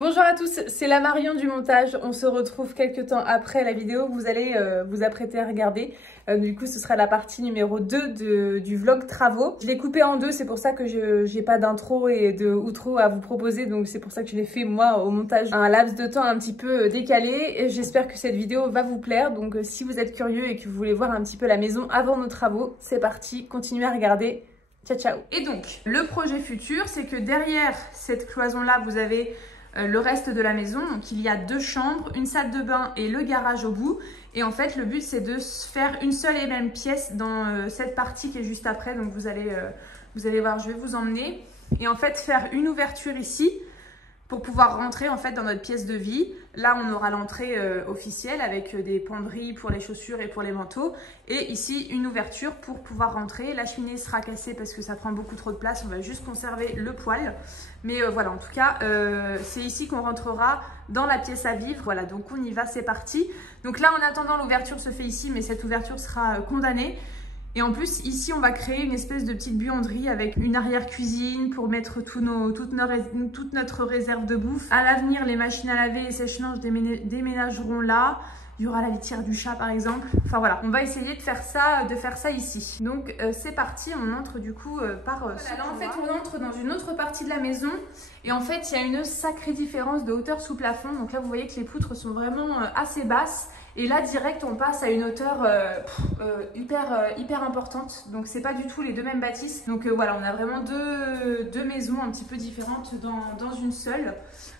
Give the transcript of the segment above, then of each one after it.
Bonjour à tous, c'est la Marion du montage. On se retrouve quelques temps après la vidéo que vous allez vous apprêter à regarder. Du coup, ce sera la partie numéro 2 du vlog travaux. Je l'ai coupé en deux, c'est pour ça que je n'ai pas d'intro et de outro à vous proposer. Donc c'est pour ça que je l'ai fait moi au montage. Un laps de temps un petit peu décalé. Et j'espère que cette vidéo va vous plaire. Donc si vous êtes curieux et que vous voulez voir un petit peu la maison avant nos travaux, c'est parti, continuez à regarder. Ciao ciao. Et donc, le projet futur, c'est que derrière cette cloison-là, vous avez le reste de la maison. Donc il y a 2 chambres, une salle de bain et le garage au bout. Et en fait le but c'est de faire une seule et même pièce dans cette partie qui est juste après. Donc vous allez voir, je vais vous emmener. Et en fait faire une ouverture ici pour pouvoir rentrer en fait dans notre pièce de vie. Là on aura l'entrée officielle avec des penderies pour les chaussures et pour les manteaux. Et ici une ouverture pour pouvoir rentrer. La cheminée sera cassée parce que ça prend beaucoup trop de place. On va juste conserver le poêle. Mais voilà, en tout cas c'est ici qu'on rentrera dans la pièce à vivre. Voilà, donc on y va, c'est parti. Donc là en attendant l'ouverture se fait ici, mais cette ouverture sera condamnée. Et en plus, ici, on va créer une espèce de petite buanderie avec une arrière-cuisine pour mettre toute notre réserve de bouffe. À l'avenir, les machines à laver et sèche-linge déménageront là. Il y aura la litière du chat, par exemple. Enfin voilà, on va essayer de faire ça ici. Donc c'est parti, on entre du coup par voilà, là en fait, on entre dans une autre partie de la maison. Et en fait, il y a une sacrée différence de hauteur sous plafond. Donc là, vous voyez que les poutres sont vraiment assez basses. Et là, direct, on passe à une hauteur hyper importante. Donc, c'est pas du tout les deux mêmes bâtisses. Donc, voilà, on a vraiment deux maisons un petit peu différentes dans une seule.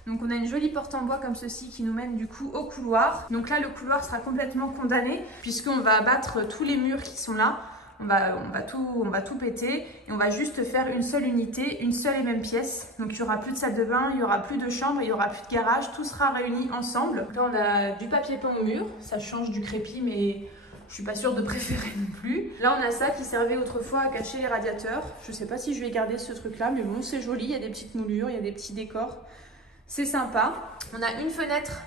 Donc, on a une jolie porte en bois comme ceci qui nous mène du coup au couloir. Donc là, le couloir sera complètement condamné puisqu'on va abattre tous les murs qui sont là. On va tout péter et on va juste faire une seule unité, une seule et même pièce. Donc il n'y aura plus de salle de bain, il n'y aura plus de chambre, il n'y aura plus de garage, tout sera réuni ensemble. Donc là on a du papier peint au mur, ça change du crépi mais je suis pas sûre de préférer non plus. Là on a ça qui servait autrefois à cacher les radiateurs. Je sais pas si je vais garder ce truc là mais bon c'est joli, il y a des petites moulures, il y a des petits décors. C'est sympa. On a une fenêtre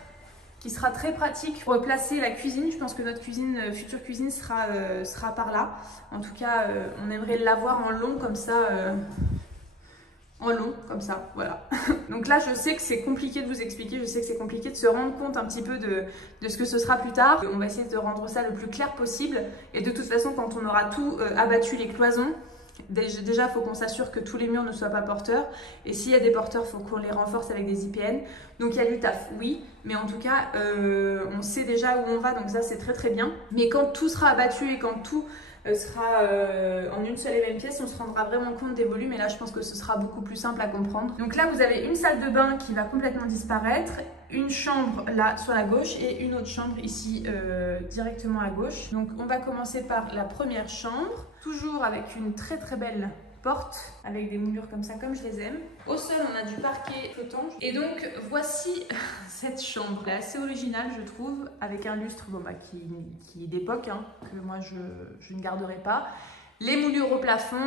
qui sera très pratique pour placer la cuisine. Je pense que notre future cuisine sera par là. En tout cas, on aimerait l'avoir en long comme ça. Voilà. Donc là, je sais que c'est compliqué de vous expliquer, je sais que c'est compliqué de se rendre compte un petit peu de ce que ce sera plus tard. On va essayer de rendre ça le plus clair possible. Et de toute façon, quand on aura tout abattu les cloisons, déjà, il faut qu'on s'assure que tous les murs ne soient pas porteurs. Et s'il y a des porteurs, il faut qu'on les renforce avec des IPN. Donc il y a du taf, oui. Mais en tout cas, on sait déjà où on va. Donc ça, c'est très très bien. Mais quand tout sera abattu et quand tout sera en une seule et même pièce, on se rendra vraiment compte des volumes. Et là, je pense que ce sera beaucoup plus simple à comprendre. Donc là, vous avez une salle de bain qui va complètement disparaître. Une chambre là sur la gauche et une autre chambre ici directement à gauche. Donc on va commencer par la première chambre. Toujours avec une très très belle porte avec des moulures comme ça, comme je les aime. Au sol, on a du parquet flottant. Et donc, voici cette chambre. Elle est assez originale, je trouve, avec un lustre qui est d'époque, hein, que moi, je ne garderai pas. Les moulures au plafond,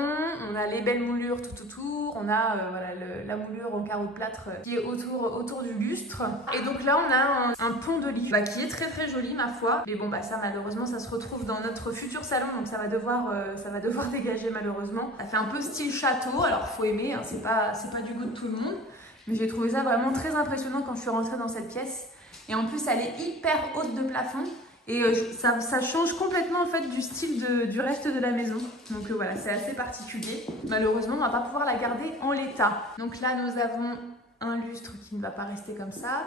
on a les belles moulures tout autour, on a voilà, la moulure en carreau de plâtre qui est autour du lustre. Et donc là on a un pont de lit qui est très très joli ma foi. Mais bon ça malheureusement ça se retrouve dans notre futur salon donc ça va devoir dégager malheureusement. Ça fait un peu style château, alors faut aimer, hein, c'est pas du goût de tout le monde. Mais j'ai trouvé ça vraiment très impressionnant quand je suis rentrée dans cette pièce. Et en plus elle est hyper haute de plafond. Et ça change complètement en fait du style du reste de la maison. Donc voilà, c'est assez particulier. Malheureusement, on ne va pas pouvoir la garder en l'état. Donc là, nous avons un lustre qui ne va pas rester comme ça.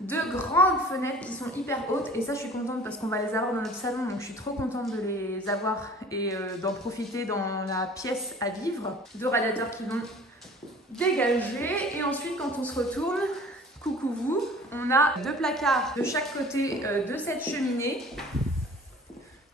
2 grandes fenêtres qui sont hyper hautes. Et ça, je suis contente parce qu'on va les avoir dans notre salon. Donc je suis trop contente de les avoir et d'en profiter dans la pièce à vivre. 2 radiateurs qui vont dégager. Et ensuite, quand on se retourne... Coucou vous, on a 2 placards de chaque côté de cette cheminée.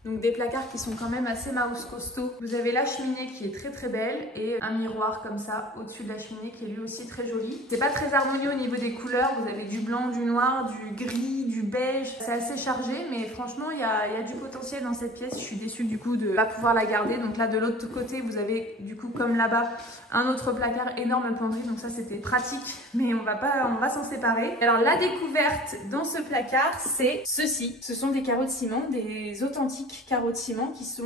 Donc des placards qui sont quand même assez mouse costauds. Vous avez la cheminée qui est très très belle et un miroir comme ça au-dessus de la cheminée qui est lui aussi très joli. C'est pas très harmonieux au niveau des couleurs, vous avez du blanc, du noir, du gris, du beige. C'est assez chargé mais franchement il y a du potentiel dans cette pièce. Je suis déçue du coup de ne pas pouvoir la garder. Donc là de l'autre côté vous avez du coup comme là-bas un autre placard énorme penderie. Donc ça c'était pratique mais on va s'en séparer. Alors la découverte dans ce placard c'est ceci. Ce sont des carreaux de ciment, des authentiques carreaux de ciment qui sont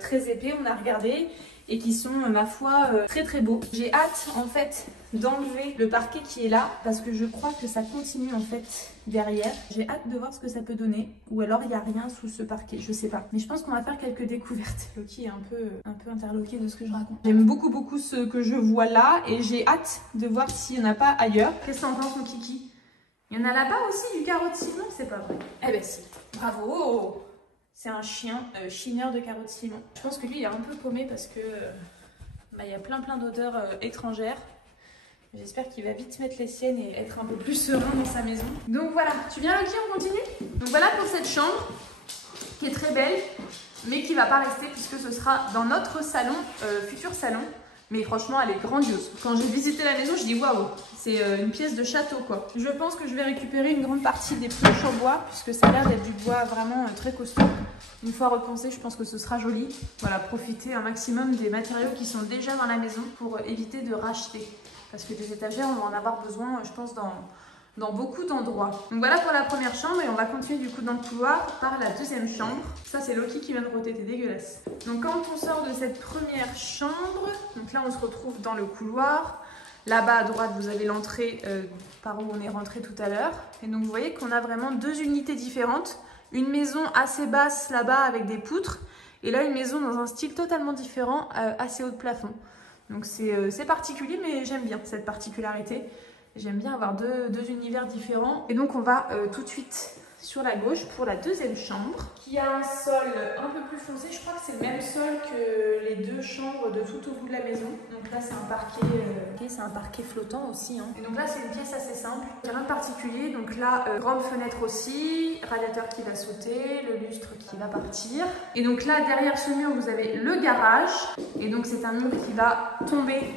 très épais, on a regardé. et qui sont, ma foi, très très beaux. J'ai hâte en fait d'enlever le parquet qui est là parce que je crois que ça continue en fait derrière. J'ai hâte de voir ce que ça peut donner, ou alors il n'y a rien sous ce parquet, je sais pas. Mais je pense qu'on va faire quelques découvertes. Loki est un peu interloqué de ce que je raconte. J'aime beaucoup ce que je vois là et j'ai hâte de voir s'il n'y en a pas ailleurs. Qu'est-ce que t'en penses mon kiki? Il y en a là-bas aussi du carreau de ciment, c'est pas vrai? Eh ben si, bravo! C'est un chien chineur de carreau de ciment. Je pense que lui il est un peu paumé parce que il y a plein d'odeurs étrangères. J'espère qu'il va vite mettre les siennes et être un peu plus serein dans sa maison. Donc voilà, tu viens Loki, on continue? Donc voilà pour cette chambre qui est très belle, mais qui va pas rester puisque ce sera dans notre salon, futur salon. Mais franchement, elle est grandiose. Quand j'ai visité la maison, je dis waouh, c'est une pièce de château quoi. Je pense que je vais récupérer une grande partie des planches en bois puisque ça a l'air d'être du bois vraiment très costaud. Une fois repensé, je pense que ce sera joli. Voilà, profiter un maximum des matériaux qui sont déjà dans la maison pour éviter de racheter. Parce que des étagères, on va en avoir besoin, je pense, dans beaucoup d'endroits. Donc voilà pour la première chambre et on va continuer du coup dans le couloir par la deuxième chambre. Ça c'est Loki qui vient de roter, t'es dégueulasse. Donc quand on sort de cette première chambre, donc là on se retrouve dans le couloir. Là-bas à droite vous avez l'entrée par où on est rentré tout à l'heure. Et donc vous voyez qu'on a vraiment deux unités différentes. Une maison assez basse là-bas avec des poutres. Et là une maison dans un style totalement différent, assez haut de plafond. Donc c'est particulier mais j'aime bien cette particularité. J'aime bien avoir deux univers différents. Et donc on va tout de suite sur la gauche pour la deuxième chambre qui a un sol un peu plus foncé. Je crois que c'est le même sol que les deux chambres de tout au bout de la maison. Donc là c'est un parquet flottant aussi. Et donc là c'est une pièce assez simple, rien de particulier. Donc là grande fenêtre aussi, radiateur qui va sauter, le lustre qui va partir. Et donc là derrière ce mur vous avez le garage. Et donc c'est un mur qui va tomber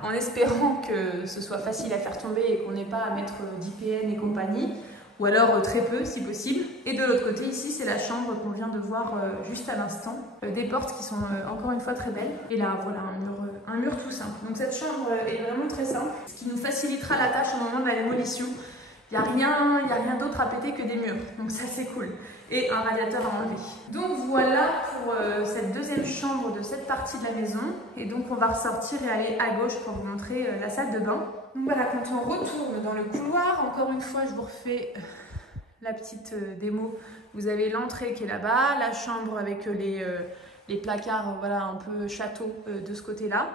en espérant que ce soit facile à faire tomber et qu'on n'ait pas à mettre d'IPN et compagnie, ou alors très peu si possible. Et de l'autre côté ici c'est la chambre qu'on vient de voir juste à l'instant, des portes qui sont encore une fois très belles. Et là voilà un mur tout simple. Donc cette chambre est vraiment très simple, ce qui nous facilitera la tâche au moment de la démolition. Il n'y a rien d'autre à péter que des murs, donc ça c'est cool. Et un radiateur à enlever. Donc voilà pour cette deuxième chambre de cette partie de la maison. Et donc on va ressortir et aller à gauche pour vous montrer la salle de bain. Donc voilà, quand on retourne dans le couloir, encore une fois je vous refais la petite démo. Vous avez l'entrée qui est là-bas, la chambre avec les placards voilà, un peu château de ce côté-là.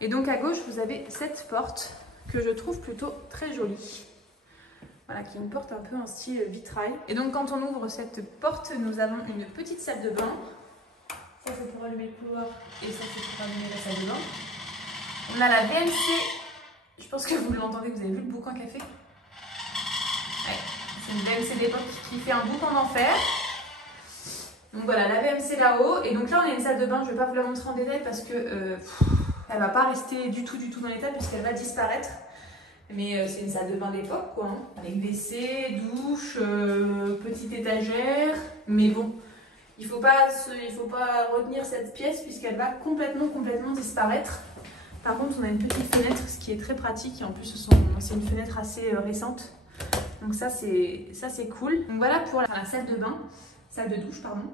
Et donc à gauche vous avez cette porte que je trouve plutôt très jolie. Voilà, qui est une porte un peu en style vitrail. Et donc quand on ouvre cette porte, nous avons une petite salle de bain. Ça c'est pour allumer le couloir et ça c'est pour allumer la salle de bain. On a la VMC, je pense que vous l'entendez, vous avez vu le boucan qu'elle fait? Ouais, c'est une VMC d'époque qui fait un boucan d'enfer. Donc voilà, la VMC là-haut. Et donc là on a une salle de bain, je ne vais pas vous la montrer en détail parce que elle va pas rester du tout dans l'état puisqu'elle va disparaître. Mais c'est une salle de bain d'époque quoi, hein, avec WC, douche, petite étagère. Mais bon, il faut pas retenir cette pièce puisqu'elle va complètement disparaître. Par contre, on a une petite fenêtre, ce qui est très pratique. Et en plus, c'est une fenêtre assez récente. Donc ça, c'est cool. Donc voilà pour la salle de bain, salle de douche, pardon.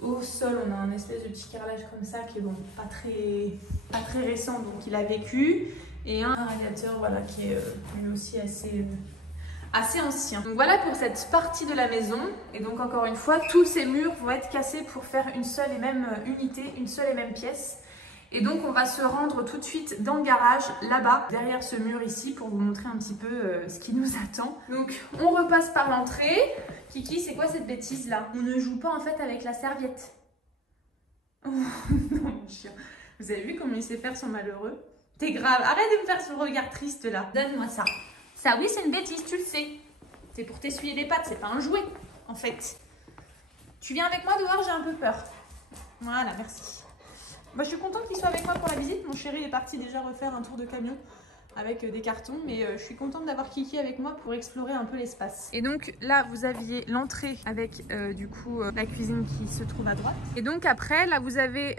Au sol, on a un espèce de petit carrelage comme ça qui est bon, pas très récent, donc il a vécu. Et un radiateur voilà, qui est lui aussi assez ancien. Donc voilà pour cette partie de la maison. Et donc encore une fois, tous ces murs vont être cassés pour faire une seule et même unité, une seule et même pièce. Et donc on va se rendre tout de suite dans le garage, là-bas, derrière ce mur ici, pour vous montrer un petit peu ce qui nous attend. Donc on repasse par l'entrée. Kiki, c'est quoi cette bêtise là? On ne joue pas en fait avec la serviette. Oh non mon chien. Vous avez vu comment il sait faire son malheureux? T'es grave, arrête de me faire ce regard triste là. Donne-moi ça. Ça oui c'est une bêtise, tu le sais. C'est pour t'essuyer les pattes, c'est pas un jouet en fait. Tu viens avec moi dehors, j'ai un peu peur. Voilà, merci. Bah, je suis contente qu'il soit avec moi pour la visite. Mon chéri est parti déjà refaire un tour de camion avec des cartons. Mais je suis contente d'avoir Kiki avec moi pour explorer un peu l'espace. Et donc là, vous aviez l'entrée avec du coup la cuisine qui se trouve à droite. Et donc après, là vous avez,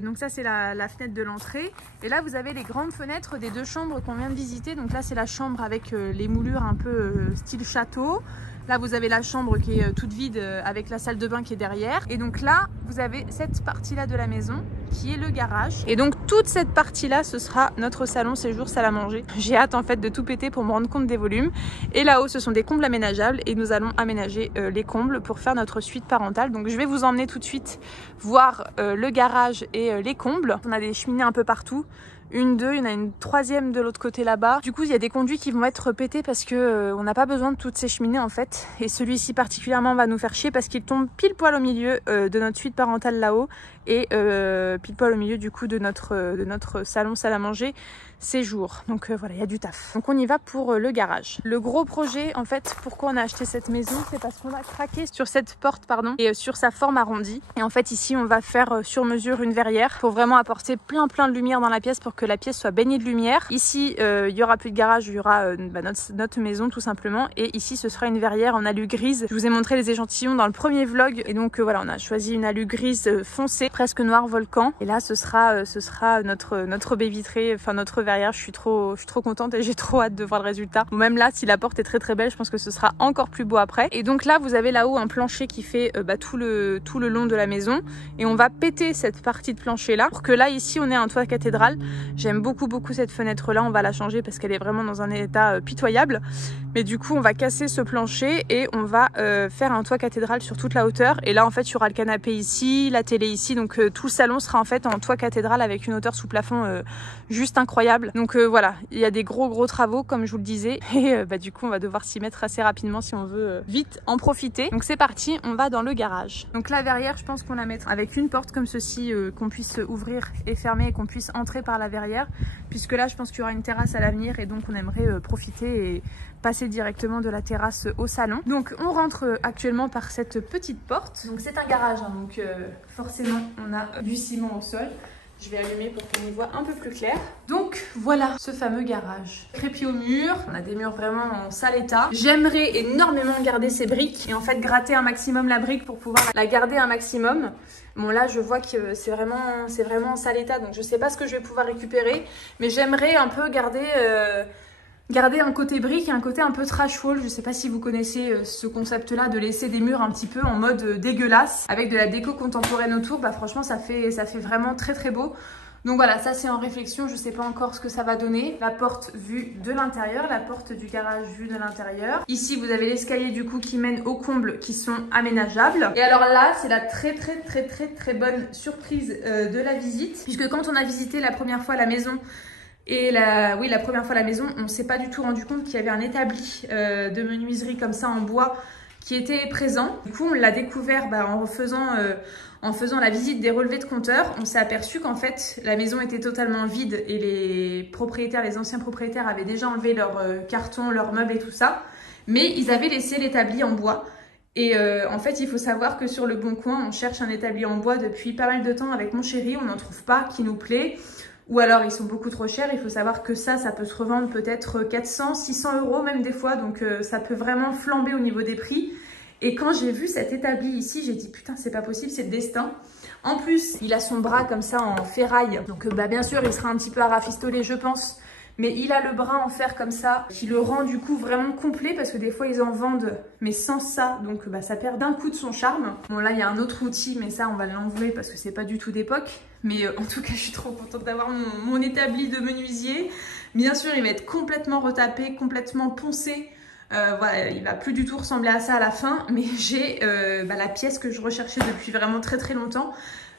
donc ça c'est la fenêtre de l'entrée. Et là vous avez les grandes fenêtres des deux chambres qu'on vient de visiter. Donc là c'est la chambre avec les moulures un peu style château. Là, vous avez la chambre qui est toute vide avec la salle de bain qui est derrière. Et donc là, vous avez cette partie-là de la maison qui est le garage. Et donc toute cette partie-là, ce sera notre salon, séjour, salle à manger. J'ai hâte en fait de tout péter pour me rendre compte des volumes. Et là-haut, ce sont des combles aménageables et nous allons aménager les combles pour faire notre suite parentale. Donc je vais vous emmener tout de suite voir le garage et les combles. On a des cheminées un peu partout. Une, deux, il y en a une troisième de l'autre côté là-bas. Du coup, il y a des conduits qui vont être pétés parce que on n'a pas besoin de toutes ces cheminées en fait. Et celui-ci particulièrement va nous faire chier parce qu'il tombe pile poil au milieu de notre suite parentale là-haut et pile poil au milieu du coup de notre salon salle à manger séjour. Donc voilà, il y a du taf. Donc on y va pour le garage. Le gros projet en fait, pourquoi on a acheté cette maison, c'est parce qu'on a craqué sur cette porte pardon et sur sa forme arrondie. Et en fait ici on va faire sur mesure une verrière pour vraiment apporter plein de lumière dans la pièce pour que la pièce soit baignée de lumière. Ici il y aura plus de garage, il y aura notre maison tout simplement et ici ce sera une verrière en alu grise. Je vous ai montré les échantillons dans le premier vlog et donc voilà, on a choisi une alu grise foncée, presque noir volcan et là ce sera notre baie vitrée, enfin notre verrière. Je suis trop contente et j'ai trop hâte de voir le résultat. Ou même là, si la porte est très belle, je pense que ce sera encore plus beau après. Et donc là, vous avez là-haut un plancher qui fait tout le long de la maison. Et on va péter cette partie de plancher là pour que là, ici, on ait un toit cathédrale. J'aime beaucoup cette fenêtre là. On va la changer parce qu'elle est vraiment dans un état pitoyable. Mais du coup, on va casser ce plancher et on va faire un toit cathédrale sur toute la hauteur. Et là, en fait, il y aura le canapé ici, la télé ici. Donc tout le salon sera en fait en toit cathédrale avec une hauteur sous plafond juste incroyable. Donc voilà, il y a des gros travaux comme je vous le disais et du coup on va devoir s'y mettre assez rapidement si on veut vite en profiter. Donc c'est parti, on va dans le garage. Donc la verrière, je pense qu'on la mettra avec une porte comme ceci qu'on puisse ouvrir et fermer et qu'on puisse entrer par la verrière puisque là je pense qu'il y aura une terrasse à l'avenir et donc on aimerait profiter et passer directement de la terrasse au salon. Donc on rentre actuellement par cette petite porte. Donc c'est un garage hein, donc forcément on a du ciment au sol. Je vais allumer pour qu'on y voit un peu plus clair. Donc voilà ce fameux garage. Crépi au mur, on a des murs vraiment en sale état. J'aimerais énormément garder ces briques et en fait gratter un maximum la brique pour pouvoir la garder un maximum. Bon là je vois que c'est vraiment en sale état donc je sais pas ce que je vais pouvoir récupérer. Mais j'aimerais un peu garder un côté brique et un côté un peu trash wall. Je sais pas si vous connaissez ce concept là de laisser des murs un petit peu en mode dégueulasse avec de la déco contemporaine autour. Bah franchement ça fait vraiment très beau. Donc voilà, ça c'est en réflexion, je sais pas encore ce que ça va donner. La porte vue de l'intérieur, la porte du garage vue de l'intérieur. Ici vous avez l'escalier du coup qui mène aux combles qui sont aménageables. Et alors là c'est la très bonne surprise de la visite. Puisque quand on a visité la première fois la maison, la première fois la maison, on ne s'est pas du tout rendu compte qu'il y avait un établi de menuiserie comme ça en bois qui était présent. Du coup, on l'a découvert en faisant la visite des relevés de compteurs. On s'est aperçu qu'en fait, la maison était totalement vide et les anciens propriétaires avaient déjà enlevé leurs cartons, leurs meubles et tout ça. Mais ils avaient laissé l'établi en bois. Et en fait, il faut savoir que sur Le Bon Coin, on cherche un établi en bois depuis pas mal de temps avec mon chéri. On n'en trouve pas qui nous plaît. Ou alors ils sont beaucoup trop chers, il faut savoir que ça peut se revendre peut-être 400, 600 € même des fois, donc ça peut vraiment flamber au niveau des prix. Et quand j'ai vu cet établi ici, j'ai dit putain c'est pas possible, c'est le destin. En plus, il a son bras comme ça en ferraille, donc bien sûr il sera un petit peu à rafistoler je pense. Mais il a le bras en fer comme ça, qui le rend du coup vraiment complet parce que des fois ils en vendent, mais sans ça, donc ça perd d'un coup de son charme. Bon là il y a un autre outil, mais ça on va l'enlever parce que c'est pas du tout d'époque. Mais en tout cas je suis trop contente d'avoir mon établi de menuisier. Bien sûr il va être complètement retapé, complètement poncé. Voilà, il va plus du tout ressembler à ça à la fin, mais j'ai la pièce que je recherchais depuis vraiment très longtemps.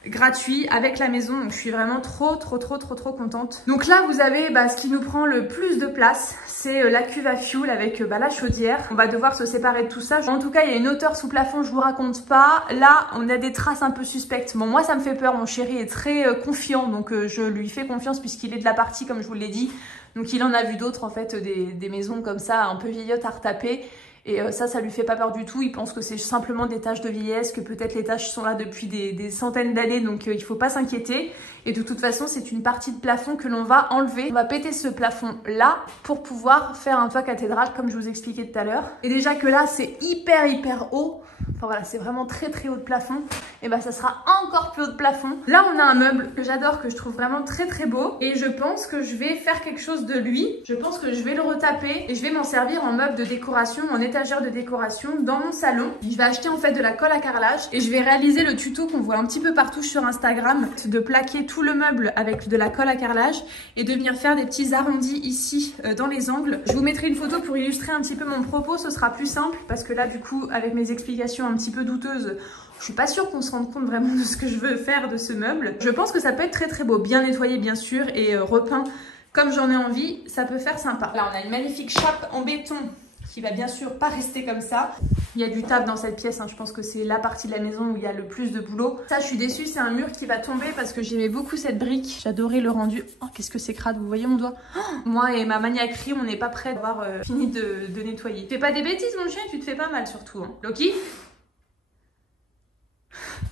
Gratuit avec la maison, donc je suis vraiment trop contente. Donc là vous avez ce qui nous prend le plus de place, c'est la cuve à fioul avec la chaudière. On va devoir se séparer de tout ça. En tout cas il y a une hauteur sous plafond, je vous raconte pas. Là on a des traces un peu suspectes. Bon moi ça me fait peur, mon chéri est très confiant, donc je lui fais confiance puisqu'il est de la partie comme je vous l'ai dit. Donc il en a vu d'autres en fait, des maisons comme ça un peu vieillottes à retaper. Et ça lui fait pas peur du tout. Il pense que c'est simplement des taches de vieillesse, que peut-être les taches sont là depuis des centaines d'années, donc il faut pas s'inquiéter. Et de toute façon, c'est une partie de plafond que l'on va enlever. On va péter ce plafond là pour pouvoir faire un toit cathédrale comme je vous expliquais tout à l'heure. Et déjà que là, c'est hyper haut. enfin voilà, c'est vraiment très très haut de plafond, et bah ça sera encore plus haut de plafond. Là on a un meuble que j'adore, que je trouve vraiment très très beau, et je pense que je vais faire quelque chose de lui. Je pense que je vais le retaper et je vais m'en servir en meuble de décoration, en étagère de décoration dans mon salon. Je vais acheter en fait de la colle à carrelage et je vais réaliser le tuto qu'on voit un petit peu partout sur Instagram, de plaquer tout le meuble avec de la colle à carrelage et de venir faire des petits arrondis ici dans les angles. Je vous mettrai une photo pour illustrer un petit peu mon propos, ce sera plus simple parce que là du coup avec mes explications un petit peu douteuses, je suis pas sûre qu'on se rende compte vraiment de ce que je veux faire de ce meuble. Je pense que ça peut être très très beau, bien nettoyé bien sûr et repeint comme j'en ai envie, ça peut faire sympa. Là on a une magnifique chape en béton qui va bien sûr pas rester comme ça. Il y a du taf dans cette pièce, hein. Je pense que c'est la partie de la maison où il y a le plus de boulot. Ça je suis déçue, c'est un mur qui va tomber parce que j'aimais beaucoup cette brique. J'adorais le rendu. Oh qu'est-ce que c'est crade, vous voyez mon doigt. Oh, moi et ma maniaquerie, on n'est pas prêt d'avoir fini de nettoyer. Tu fais pas des bêtises mon chien, tu te fais pas mal surtout. Hein. Loki.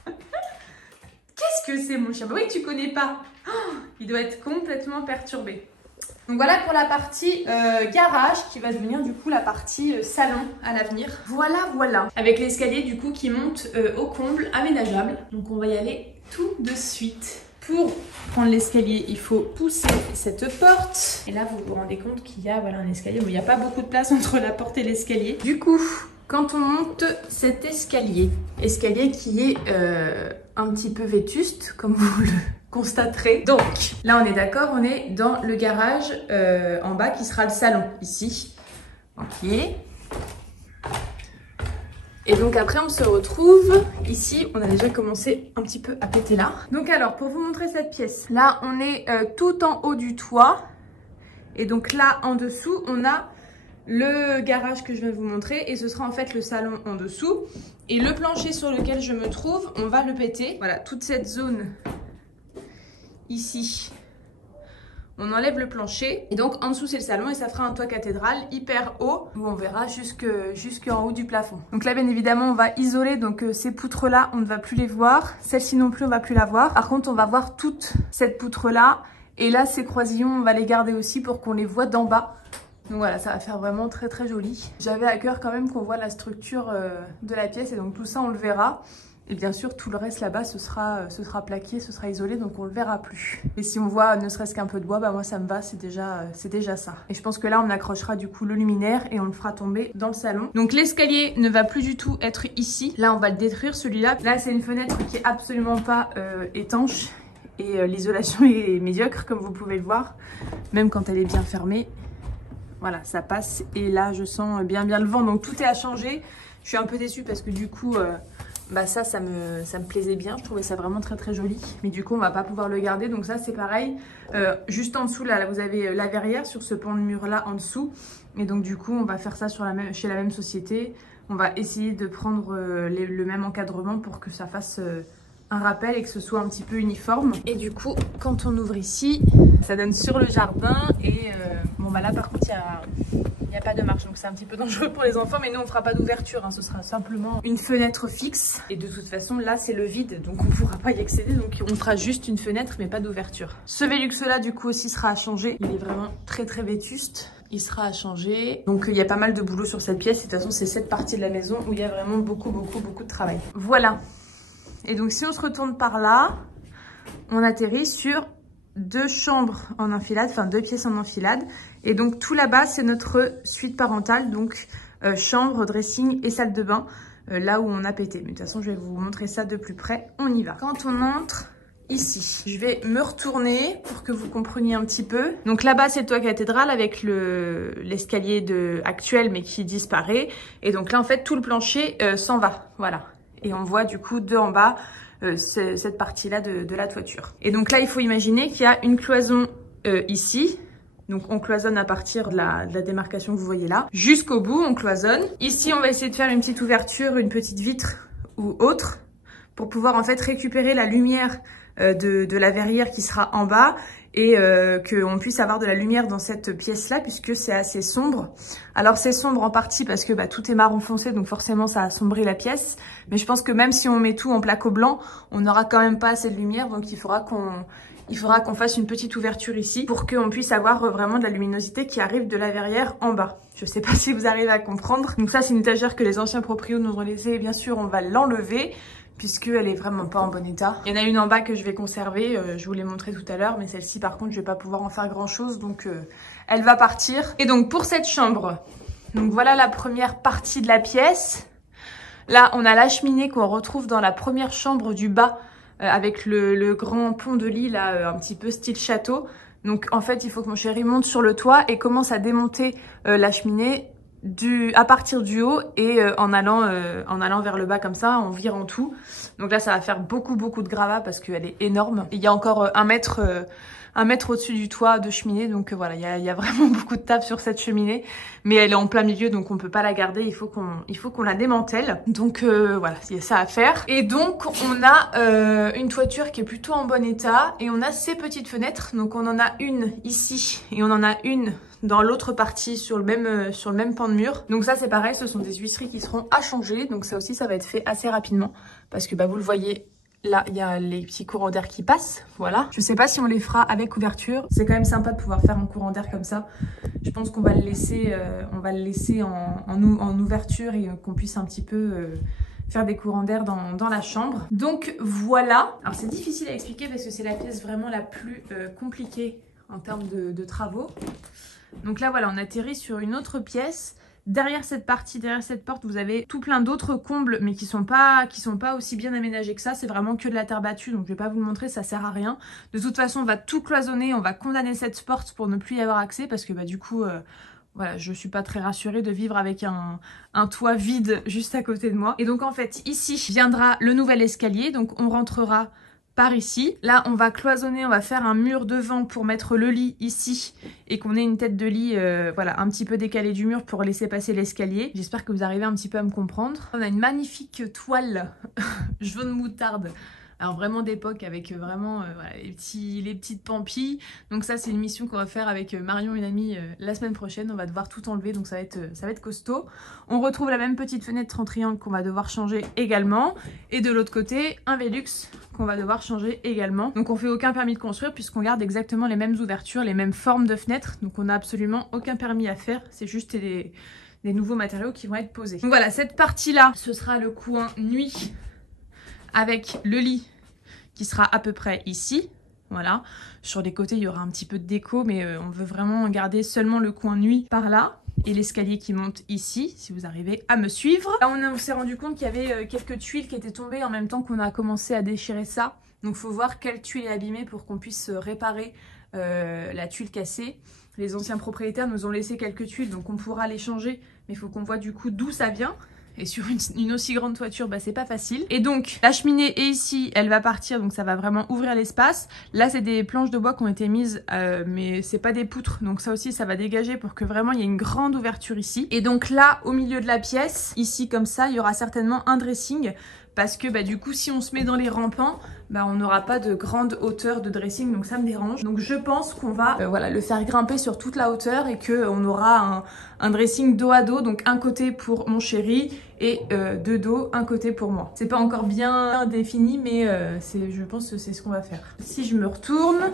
Qu'est-ce que c'est mon chien? Bah oui, tu connais pas. Oh, il doit être complètement perturbé. Donc voilà pour la partie garage qui va devenir du coup la partie salon à l'avenir. Voilà. Avec l'escalier du coup qui monte au comble, aménageable. Donc on va y aller tout de suite. Pour prendre l'escalier, il faut pousser cette porte. Et là vous vous rendez compte qu'il y a voilà, un escalier. Bon, il n'y a pas beaucoup de place entre la porte et l'escalier. Du coup, quand on monte cet escalier qui est un petit peu vétuste, comme vous le constaterez. Donc, là on est d'accord, on est dans le garage en bas qui sera le salon, ici. Ok. Et donc après on se retrouve ici, on a déjà commencé un petit peu à péter là. Donc alors, pour vous montrer cette pièce, là on est tout en haut du toit. Et donc là en dessous, on a le garage que je viens de vous montrer et ce sera en fait le salon en dessous. Et le plancher sur lequel je me trouve, on va le péter. Voilà, toute cette zone ici, on enlève le plancher. Et donc en dessous c'est le salon et ça fera un toit cathédrale hyper haut où on verra jusqu'en haut du plafond. Donc là bien évidemment on va isoler, donc ces poutres là on ne va plus les voir. Celle-ci non plus on va plus la voir. Par contre on va voir toute cette poutre là. Et là ces croisillons on va les garder aussi pour qu'on les voit d'en bas. Donc voilà, ça va faire vraiment très très joli. J'avais à cœur quand même qu'on voit la structure de la pièce et donc tout ça on le verra. Et bien sûr tout le reste là-bas ce sera plaqué, ce sera isolé, donc on le verra plus. Et si on voit ne serait-ce qu'un peu de bois, bah moi ça me va, c'est déjà ça. Et je pense que là on accrochera du coup le luminaire et on le fera tomber dans le salon. Donc l'escalier ne va plus du tout être ici. Là on va le détruire celui-là. Là c'est une fenêtre qui est absolument pas étanche. Et l'isolation est médiocre comme vous pouvez le voir. Même quand elle est bien fermée. Voilà, ça passe et là je sens bien le vent, donc tout est à changer. Je suis un peu déçue parce que du coup, bah ça me plaisait bien, je trouvais ça vraiment très très joli. Mais du coup on va pas pouvoir le garder, donc ça c'est pareil. Juste en dessous là, vous avez la verrière sur ce pan de mur là en dessous. Et donc du coup on va faire ça chez la même société. On va essayer de prendre le même encadrement pour que ça fasse un rappel et que ce soit un petit peu uniforme. Et du coup quand on ouvre ici, ça donne sur le jardin et bon bah là par contre il n'y a pas de marche, donc c'est un petit peu dangereux pour les enfants, mais nous on fera pas d'ouverture, hein, ce sera simplement une fenêtre fixe. Et de toute façon là c'est le vide, donc on pourra pas y accéder, donc on fera juste une fenêtre mais pas d'ouverture. Ce Velux là du coup aussi sera à changer, il est vraiment très très vétuste. Il sera à changer. Donc il y a pas mal de boulot sur cette pièce. Et de toute façon c'est cette partie de la maison où il y a vraiment beaucoup de travail. Voilà. Et donc si on se retourne par là, on atterrit sur 2 chambres en enfilade, enfin 2 pièces en enfilade. Et donc tout là-bas c'est notre suite parentale, donc chambre, dressing et salle de bain, là où on a pété. Mais de toute façon je vais vous montrer ça de plus près, on y va. Quand on entre ici, je vais me retourner pour que vous compreniez un petit peu. Donc là-bas c'est le toit cathédrale avec l'escalier actuel mais qui disparaît. Et donc là en fait tout le plancher s'en va, voilà. Et on voit du coup de en bas cette partie-là de la toiture. Et donc là, il faut imaginer qu'il y a une cloison ici. Donc on cloisonne à partir de la démarcation que vous voyez là. Jusqu'au bout, on cloisonne. Ici, on va essayer de faire une petite ouverture, une petite vitre ou autre pour pouvoir en fait récupérer la lumière de la verrière qui sera en bas et qu'on puisse avoir de la lumière dans cette pièce-là puisque c'est assez sombre. Alors c'est sombre en partie parce que tout est marron foncé, donc forcément ça assombrit la pièce. Mais je pense que même si on met tout en placo blanc, on n'aura quand même pas assez de lumière, donc il faudra il faudra qu'on fasse une petite ouverture ici pour qu'on puisse avoir vraiment de la luminosité qui arrive de la verrière en bas. Je sais pas si vous arrivez à comprendre. Donc ça, c'est une étagère que les anciens proprios nous ont laissée. Bien sûr, on va l'enlever puisqu'elle est vraiment pas en bon état. Il y en a une en bas que je vais conserver, je vous l'ai montré tout à l'heure, mais celle-ci par contre je vais pas pouvoir en faire grand chose, donc elle va partir. Et donc pour cette chambre, donc voilà la première partie de la pièce. Là on a la cheminée qu'on retrouve dans la première chambre du bas, avec le grand pont de lit là, un petit peu style château. Donc en fait il faut que mon chéri monte sur le toit et commence à démonter la cheminée à partir du haut et en allant vers le bas comme ça, en virant tout. Donc là ça va faire beaucoup de gravats parce qu'elle est énorme. Il y a encore un mètre au-dessus du toit de cheminée, donc voilà, il y a vraiment beaucoup de taf sur cette cheminée, mais elle est en plein milieu donc on peut pas la garder, il faut qu'on la démantèle. Donc voilà, il y a ça à faire. Et donc on a une toiture qui est plutôt en bon état et on a ces petites fenêtres. Donc on en a une ici et on en a une dans l'autre partie sur le même pan de mur. Donc ça c'est pareil, ce sont des huisseries qui seront à changer, donc ça aussi ça va être fait assez rapidement parce que bah vous le voyez, là il y a les petits courants d'air qui passent, voilà. Je sais pas si on les fera avec ouverture, c'est quand même sympa de pouvoir faire un courant d'air comme ça. Je pense qu'on va le laisser, en ouverture et qu'on puisse un petit peu faire des courants d'air dans la chambre. Donc voilà, alors c'est difficile à expliquer parce que c'est la pièce vraiment la plus compliquée en termes de travaux. Donc là voilà, on atterrit sur une autre pièce. Derrière cette partie, derrière cette porte, vous avez tout plein d'autres combles, mais qui sont pas aussi bien aménagés que ça. C'est vraiment que de la terre battue, donc je vais pas vous le montrer, ça sert à rien. De toute façon, on va tout cloisonner, on va condamner cette porte pour ne plus y avoir accès, parce que bah du coup, voilà, je suis pas très rassurée de vivre avec un toit vide juste à côté de moi. Et donc en fait, ici viendra le nouvel escalier, donc on rentrera par ici. Là, on va cloisonner, on va faire un mur devant pour mettre le lit ici et qu'on ait une tête de lit voilà, un petit peu décalée du mur pour laisser passer l'escalier. J'espère que vous arrivez un petit peu à me comprendre. On a une magnifique toile jaune moutarde. Alors vraiment d'époque avec vraiment voilà, les petites pampilles. Donc ça c'est une mission qu'on va faire avec Marion, une amie, la semaine prochaine. On va devoir tout enlever, donc ça va être costaud. On retrouve la même petite fenêtre en triangle qu'on va devoir changer également. Et de l'autre côté, un Velux qu'on va devoir changer également. Donc on fait aucun permis de construire puisqu'on garde exactement les mêmes ouvertures, les mêmes formes de fenêtres. Donc on n'a absolument aucun permis à faire, c'est juste des nouveaux matériaux qui vont être posés. Donc voilà, cette partie-là, ce sera le coin nuit avec le lit qui sera à peu près ici. Voilà, sur les côtés il y aura un petit peu de déco, mais on veut vraiment garder seulement le coin nuit par là. Et l'escalier qui monte ici, si vous arrivez à me suivre. Là on s'est rendu compte qu'il y avait quelques tuiles qui étaient tombées en même temps qu'on a commencé à déchirer ça. Donc il faut voir quelle tuile est abîmée pour qu'on puisse réparer la tuile cassée. Les anciens propriétaires nous ont laissé quelques tuiles, donc on pourra les changer, mais il faut qu'on voit du coup d'où ça vient. Et sur une aussi grande toiture, bah, c'est pas facile. Et donc, la cheminée est ici, elle va partir, donc ça va vraiment ouvrir l'espace. Là, c'est des planches de bois qui ont été mises, mais c'est pas des poutres. Donc ça aussi, ça va dégager pour que vraiment il y ait une grande ouverture ici. Et donc là, au milieu de la pièce, ici comme ça, il y aura certainement un dressing. Parce que bah, du coup, si on se met dans les rampants, bah, on n'aura pas de grande hauteur de dressing, donc ça me dérange. Donc je pense qu'on va voilà, le faire grimper sur toute la hauteur et qu'on aura un dressing dos à dos, donc un côté pour mon chéri et de dos, un côté pour moi. C'est pas encore bien défini, mais je pense que c'est ce qu'on va faire. Si je me retourne,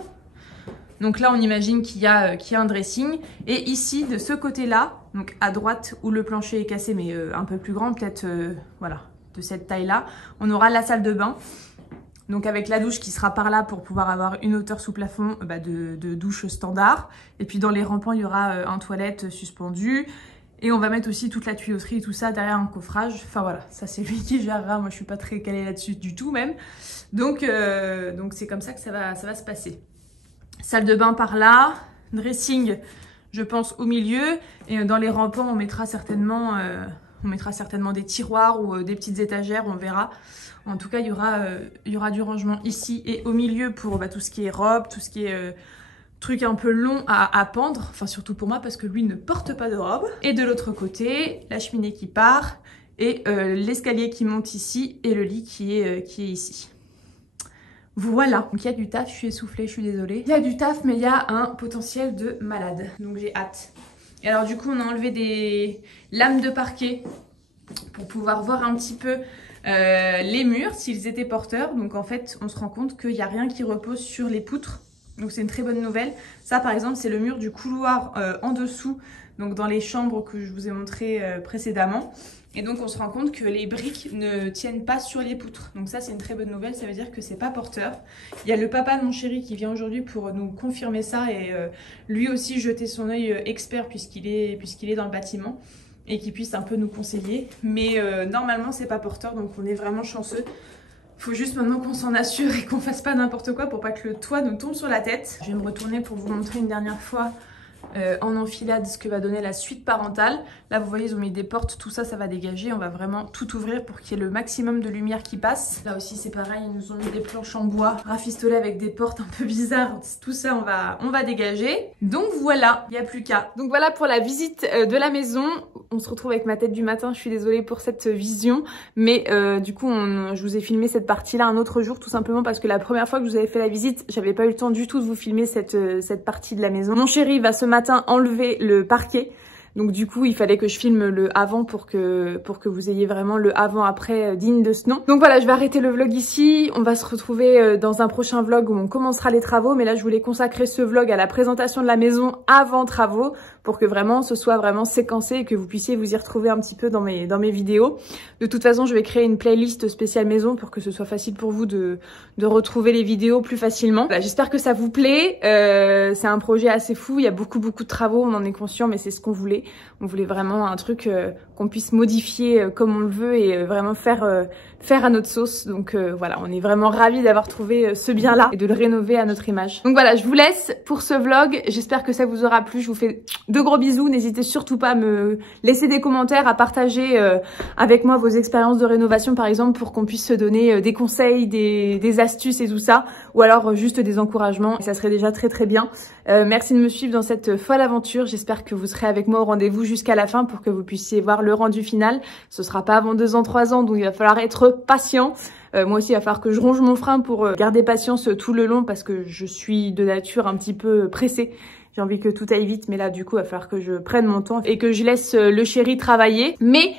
donc là on imagine qu'il y a un dressing, et ici de ce côté-là, donc à droite où le plancher est cassé, mais un peu plus grand, peut-être voilà, de cette taille-là, on aura la salle de bain. Donc avec la douche qui sera par là pour pouvoir avoir une hauteur sous plafond de douche standard. Et puis dans les rampants, il y aura un toilette suspendu. Et on va mettre aussi toute la tuyauterie et tout ça derrière un coffrage. Enfin voilà, ça c'est lui qui gérera. Moi je suis pas très calée là-dessus du tout même. Donc c'est comme ça que ça va se passer. Salle de bain par là. Dressing, je pense, au milieu. Et dans les rampants, on mettra certainement des tiroirs ou des petites étagères, on verra. En tout cas, il y aura du rangement ici et au milieu pour tout ce qui est robe, tout ce qui est truc un peu long à pendre. Enfin, surtout pour moi parce que lui ne porte pas de robe. Et de l'autre côté, la cheminée qui part et l'escalier qui monte ici et le lit qui est ici. Voilà, donc il y a du taf, je suis essoufflée, je suis désolée. Il y a du taf, mais il y a un potentiel de malade, donc j'ai hâte. Et alors du coup, on a enlevé des lames de parquet pour pouvoir voir un petit peu les murs, s'ils étaient porteurs. Donc en fait, on se rend compte qu'il n'y a rien qui repose sur les poutres. Donc c'est une très bonne nouvelle. Ça par exemple c'est le mur du couloir en dessous, donc dans les chambres que je vous ai montré précédemment. Et donc on se rend compte que les briques ne tiennent pas sur les poutres. Donc ça c'est une très bonne nouvelle, ça veut dire que c'est pas porteur. Il y a le papa de mon chéri qui vient aujourd'hui pour nous confirmer ça et lui aussi jeter son œil expert puisqu'il est dans le bâtiment et qu'il puisse un peu nous conseiller. Mais normalement c'est pas porteur, donc on est vraiment chanceux. Faut juste maintenant qu'on s'en assure et qu'on fasse pas n'importe quoi pour pas que le toit nous tombe sur la tête. Je vais me retourner pour vous montrer une dernière fois en enfilade ce que va donner la suite parentale. Là vous voyez ils ont mis des portes, tout ça ça va dégager, on va vraiment tout ouvrir pour qu'il y ait le maximum de lumière qui passe. Là aussi c'est pareil, ils nous ont mis des planches en bois rafistolées avec des portes un peu bizarres, tout ça on va dégager. Donc voilà, il n'y a plus qu'à. Donc voilà pour la visite de la maison. On se retrouve avec ma tête du matin, je suis désolée pour cette vision, mais du coup je vous ai filmé cette partie là un autre jour tout simplement parce que la première fois que je vous avais fait la visite, j'avais pas eu le temps du tout de vous filmer cette partie de la maison. Mon chéri va ce matin enlever le parquet. Donc du coup, il fallait que je filme le avant pour que vous ayez vraiment le avant-après digne de ce nom. Donc voilà, je vais arrêter le vlog ici. On va se retrouver dans un prochain vlog où on commencera les travaux. Mais là, je voulais consacrer ce vlog à la présentation de la maison avant travaux pour que vraiment ce soit vraiment séquencé et que vous puissiez vous y retrouver un petit peu dans mes vidéos. De toute façon, je vais créer une playlist spéciale maison pour que ce soit facile pour vous de retrouver les vidéos plus facilement. Voilà, j'espère que ça vous plaît. C'est un projet assez fou. Il y a beaucoup de travaux, on en est conscient, mais c'est ce qu'on voulait. On voulait vraiment un truc qu'on puisse modifier comme on le veut et vraiment faire à notre sauce. Donc voilà, on est vraiment ravis d'avoir trouvé ce bien-là et de le rénover à notre image. Donc voilà, je vous laisse pour ce vlog. J'espère que ça vous aura plu. Je vous fais de gros bisous. N'hésitez surtout pas à me laisser des commentaires, à partager avec moi vos expériences de rénovation par exemple pour qu'on puisse se donner des conseils, des astuces et tout ça. Ou alors juste des encouragements. Et ça serait déjà très bien. Merci de me suivre dans cette folle aventure. J'espère que vous serez avec moi au rendez-vous jusqu'à la fin pour que vous puissiez voir le rendu final. Ce sera pas avant 2 ans, 3 ans, donc il va falloir être patient. Moi aussi, il va falloir que je ronge mon frein pour garder patience tout le long parce que je suis de nature un petit peu pressée. J'ai envie que tout aille vite, mais là, du coup, il va falloir que je prenne mon temps et que je laisse le chéri travailler. Mais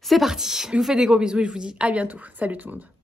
c'est parti. Je vous fais des gros bisous et je vous dis à bientôt. Salut tout le monde.